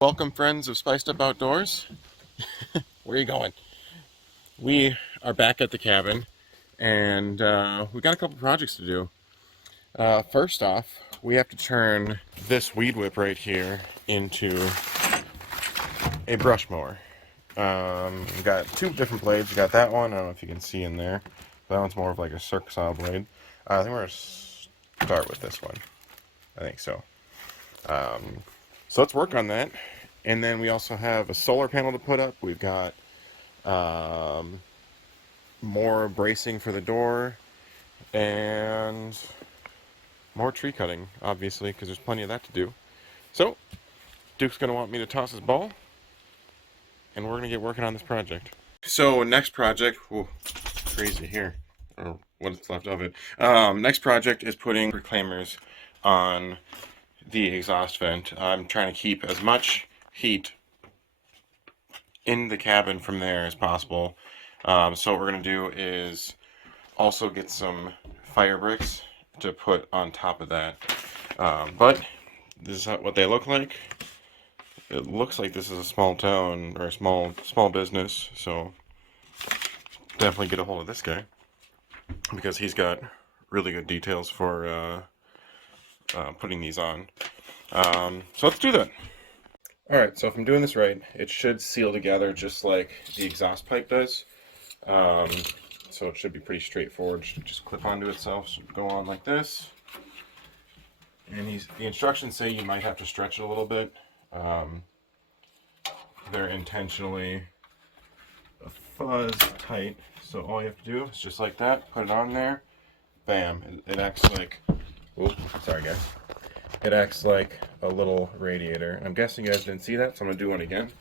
Welcome, friends of Spiced Up Outdoors. Where are you going? We are back at the cabin, and we got a couple projects to do. First off, we have to turn this weed whip right here into a brush mower. We've got two different blades. We got that one. I don't know if you can see in there. That one's more of like a circus style blade. I think we're gonna start with this one. I think so. So let's work on that. And then we also have a solar panel to put up. We've got more bracing for the door and more tree cutting, obviously, because there's plenty of that to do. So Duke's going to want me to toss his ball, and we're going to get working on this project. So next project, whoa, crazy here, or what's left of it. Next project is putting reclaimers on the exhaust vent. I'm trying to keep as much heat in the cabin from there as possible. So what we're going to do is also get some fire bricks to put on top of that. But this is what they look like. It looks like this is a small town or a small business, so definitely get a hold of this guy because he's got really good details for putting these on. So let's do that. Alright, so if I'm doing this right, it should seal together just like the exhaust pipe does. So it should be pretty straightforward. It should just clip onto itself. So go on like this. And the instructions say you might have to stretch it a little bit. They're intentionally fuzz tight. So all you have to do is just like that, put it on there. Bam. It acts like, oh, sorry guys. It acts like a little radiator. I'm guessing you guys didn't see that, so I'm going to do one again.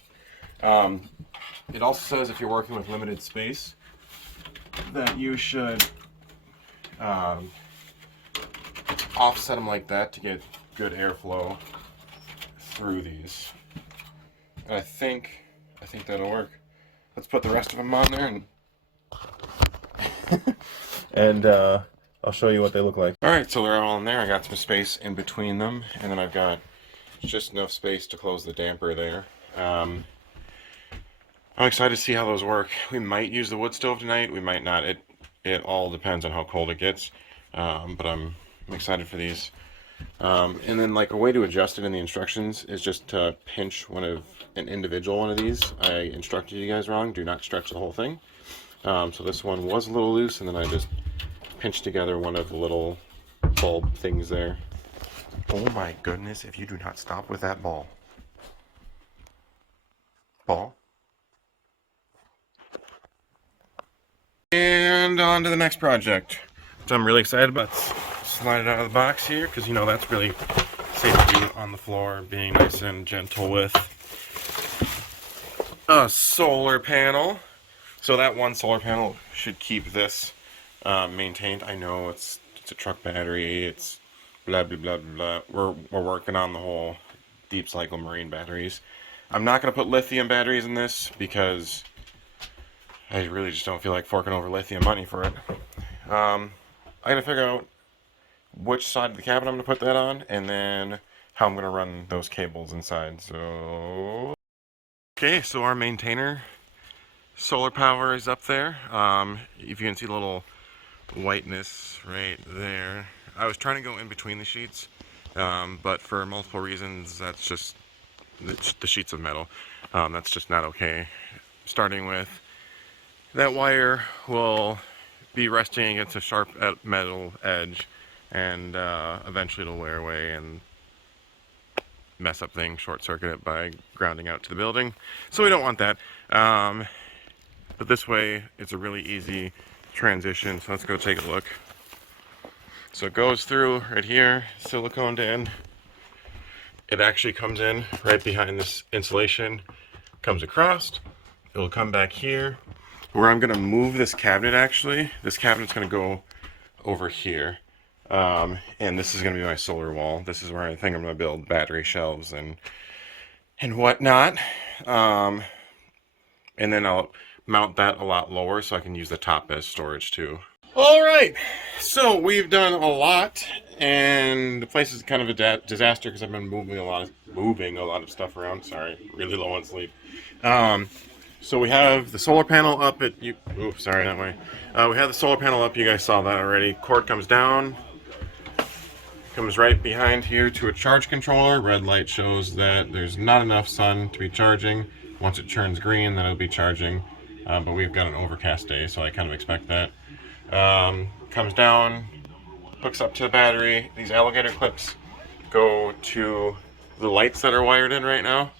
It also says if you're working with limited space that you should offset them like that to get good airflow through these. And I think that'll work. Let's put the rest of them on there and I'll show you what they look like. Alright, so they're all in there. I got some space in between them, and then I've got just enough space to close the damper there. I'm excited to see how those work. We might use the wood stove tonight, we might not. It all depends on how cold it gets, but I'm excited for these. And then like a way to adjust it in the instructions is just to pinch an individual one of these. I instructed you guys wrong, do not stretch the whole thing. So this one was a little loose, and then I just pinch together one of the little bulb things there. Oh my goodness, if you do not stop with that ball. And on to the next project, which I'm really excited about. Let's slide it out of the box here, because you know that's really safe to do on the floor, being nice and gentle with a solar panel. So that one solar panel should keep this maintained. I know it's a truck battery, it's blah blah blah blah. We're working on the whole deep cycle marine batteries. I'm not going to put lithium batteries in this because I really just don't feel like forking over lithium money for it. I gotta figure out which side of the cabin I'm gonna put that on, and then how I'm gonna run those cables inside. So okay, so our maintainer solar power is up there. If you can see the little whiteness right there, I was trying to go in between the sheets, but for multiple reasons that's just the sheets of metal. That's just not okay. Starting with that wire will be resting against a sharp metal edge, and eventually it'll wear away and mess up things, short circuit it by grounding out to the building. So we don't want that. But this way it's a really easy transition. So let's go take a look. So it goes through right here, siliconed in. It actually comes in right behind this insulation, comes across. It'll come back here. Where I'm going to move this cabinet, actually, this cabinet's going to go over here. And this is going to be my solar wall. This is where I think I'm going to build battery shelves and whatnot. And then I'll mount that a lot lower so I can use the top as storage too. All right, so we've done a lot, and the place is kind of a disaster because I've been moving a lot of stuff around. Sorry, really low on sleep. Um, so we have the solar panel up at you. Ooh, sorry, that way. We have the solar panel up. You guys saw that already. Cord comes down, comes right behind here to a charge controller. Red light shows that there's not enough sun to be charging. Once it turns green, then it'll be charging. But we've got an overcast day, so I kind of expect that. Comes down, hooks up to the battery. These alligator clips go to the lights that are wired in right now.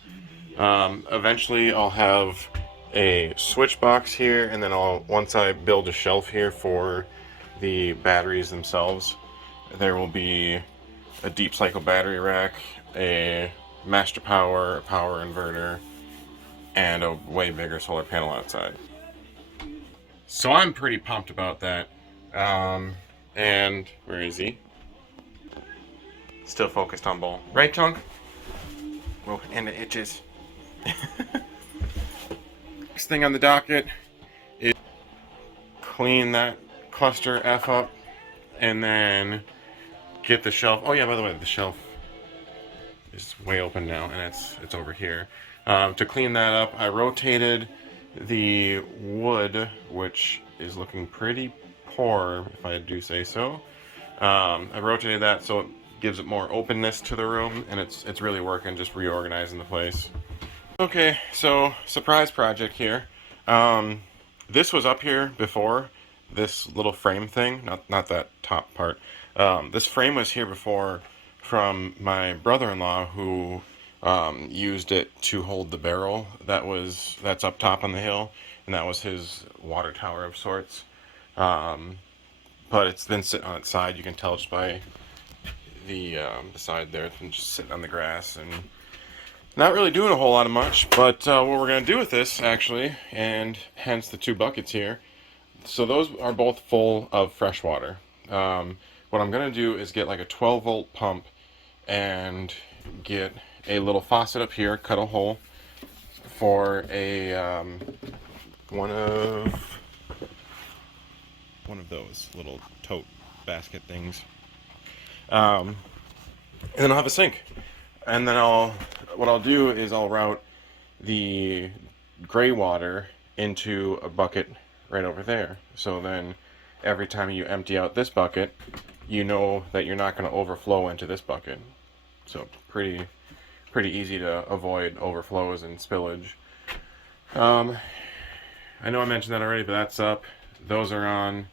Eventually I'll have a switch box here, and then once I build a shelf here for the batteries themselves, there will be a deep cycle battery rack, a master power, a power inverter, and a way bigger solar panel outside. So I'm pretty pumped about that. And where is he? Still focused on ball. Right, Chunk? Well, and it itches. Next thing on the docket is clean that cluster F up and then get the shelf. Oh yeah, by the way, the shelf is way open now, and it's over here. To clean that up, I rotated the wood, which is looking pretty poor, if I do say so. I rotated that so it gives it more openness to the room, and it's really working, just reorganizing the place. Okay, so surprise project here. This was up here before, this little frame thing, not that top part. This frame was here before from my brother-in-law, who used it to hold the barrel that's up top on the hill, and that was his water tower of sorts. But it's been sitting on its side. You can tell just by the side there. It's been just sitting on the grass and not really doing a whole lot of much. But what we're going to do with this, actually, and hence the two buckets here, so those are both full of fresh water. What I'm going to do is get like a 12-volt pump and get a little faucet up here, cut a hole for a one of those little tote basket things, and then I'll have a sink, and then what I'll do is I'll route the gray water into a bucket right over there. So then every time you empty out this bucket, you know that you're not going to overflow into this bucket. So pretty easy to avoid overflows and spillage. I know I mentioned that already, but that's up. Those are on.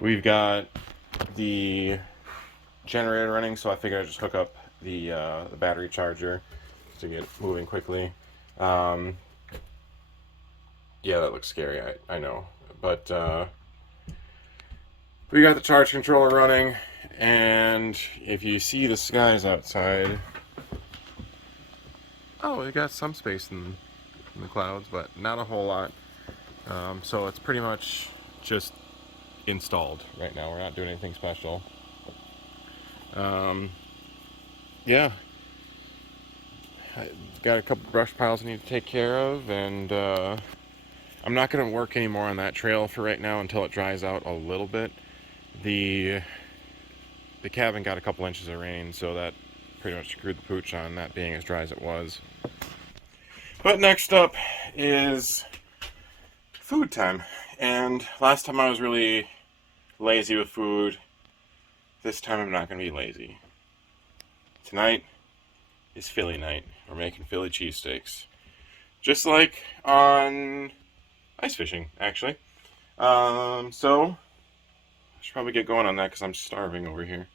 We've got the generator running, so I figured I'd just hook up the battery charger to get moving quickly. Yeah, that looks scary, I know. But we got the charge controller running, and if you see the skies outside, oh, we got some space in the clouds, but not a whole lot. So it's pretty much just installed right now. We're not doing anything special. Yeah, I've got a couple brush piles I need to take care of, and I'm not going to work anymore on that trail for right now until it dries out a little bit. The cabin got a couple inches of rain, so that pretty much screwed the pooch on that being as dry as it was. But next up is food time. And last time I was really lazy with food. This time I'm not going to be lazy. Tonight is Philly night. We're making Philly cheesesteaks. Just like on ice fishing, actually. So I should probably get going on that because I'm starving over here.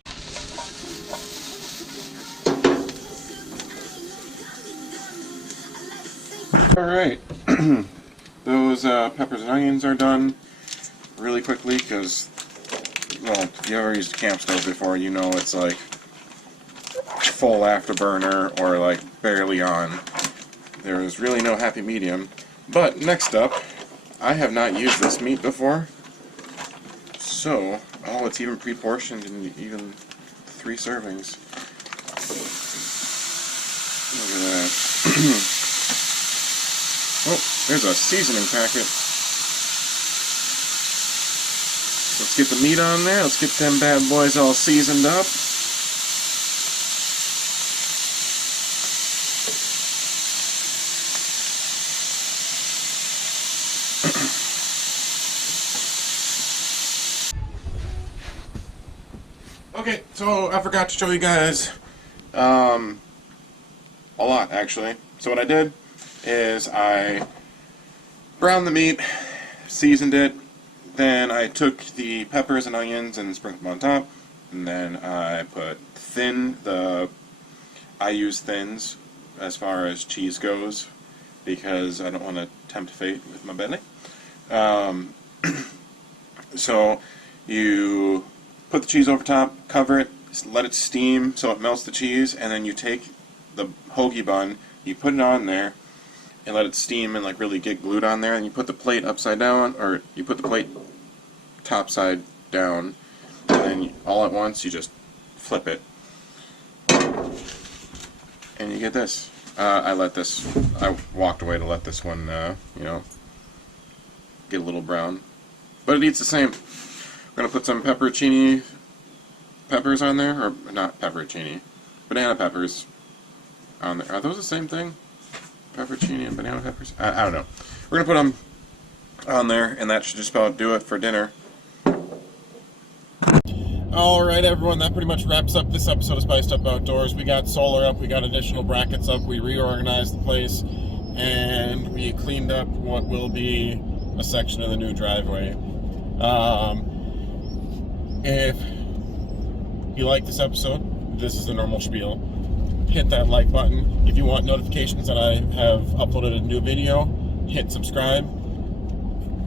Alright, those peppers and onions are done really quickly because, well, if you ever used a camp stove before, you know it's like full afterburner or like barely on. There is really no happy medium. But next up, I have not used this meat before, so, oh, it's even pre-portioned in even 3 servings. Look at that. Oh, there's a seasoning packet. So get the meat on there. Let's get them bad boys all seasoned up. Okay, so I forgot to show you guys a lot, actually. So what I did is I browned the meat, seasoned it, then I took the peppers and onions and sprinkled them on top, and then I put I use thins as far as cheese goes, because I don't want to tempt fate with my belly. So you put the cheese over top, cover it, let it steam so it melts the cheese, and then you take the hoagie bun, you put it on there, and let it steam and like really get glued on there, and you put the plate upside down, or you put the plate top side down, and then all at once you just flip it, and you get this. I walked away to let this one, you know, get a little brown, but it eats the same. We're gonna put some pepperoncini peppers on there, or not pepperoncini, banana peppers on there. Are those the same thing? Pepperoncini and banana peppers? I don't know. We're gonna put them on there, and that should just about do it for dinner. Alright everyone, that pretty much wraps up this episode of Spiced Up Outdoors. We got solar up, we got additional brackets up, we reorganized the place, and we cleaned up what will be a section of the new driveway. If you like this episode, this is the normal spiel. Hit that like button. If you want notifications that I have uploaded a new video, hit subscribe.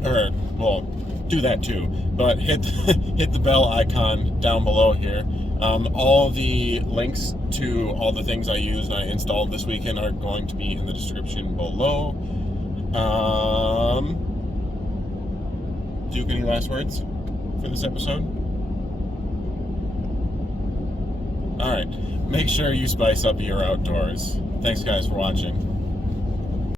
Or, well, do that too. But hit the bell icon down below here. All the links to all the things I used and I installed this weekend are going to be in the description below. Duke, any last words for this episode? Alright, make sure you spice up your outdoors. Thanks guys for watching.